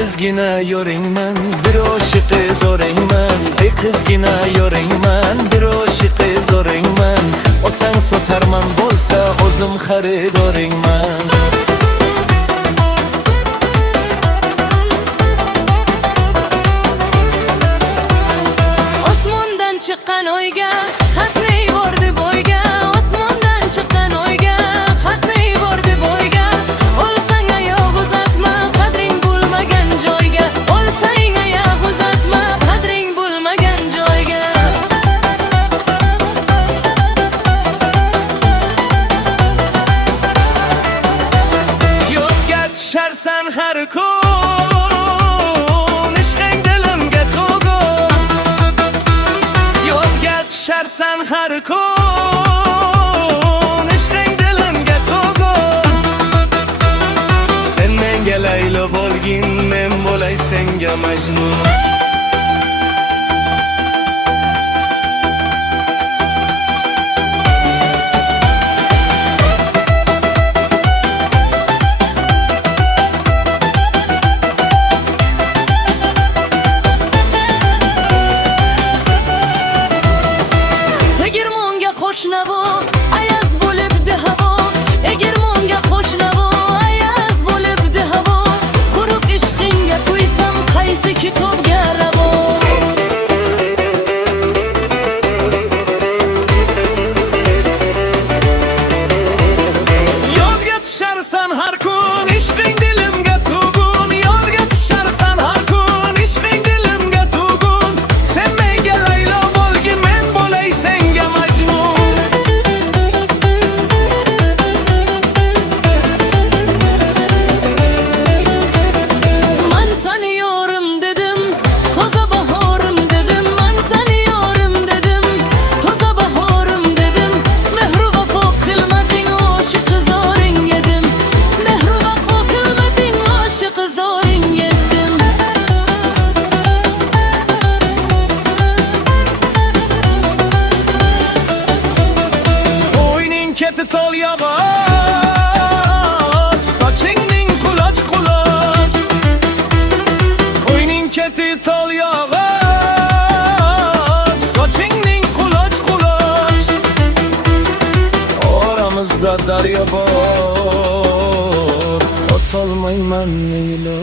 qizgina yo'ringman, bir oshiqi zo'ringman. Ey qizgina yo'ringman, bir oshiqi zo'ringman. Otang sotarman bo'lsa, o'zim xaridoringman. Osmondan chiqqan oyga xatni yubordi boyga. Osmondan chiqqan oyga xatni yubordi boyga. Olsang oyoq uzatma, qadring bo'lmagan joyga. Olsang oyoq uzatma, qadring bo'lmagan joyga. Yo'lga tusharsan har kun, ishqing dilimga to'g'on. Yo'lga tusharsan har kun, ishqing dilimga to'g'on. Sen menga Laylo bo'lgin, men bo'lay senga Majnun. Tegirmonga qo'shnavo, ayaz bo'libdi havo. Tegirmonga qo'shnavo, ayaz bo'libdi havo. Quruq ishqingga qo'ysam qaysi kitobga ravo? Yo'lga tusharsan har kun, ishqing dilimga to'g'on. Yo'lga tusharsan har kun, ishqing dilimga to'g'on. Sen menga Laylo bo'lgin, men bo'lay senga Majnun. Man seni yorim dedim, toza bahorim dedim. Man seni yorim dedim, toza bahorim dedim. Mehru vafo qilmading, oshiq zoring edim. Mehru vafo qilmading, oshiq zoring edim. O'yning keti tol yog'och, sochingning quloch quloch. O'yning keti tol yog'och, sochingning quloch quloch. Oramizda daryo bor, o'tolmayman Leylo.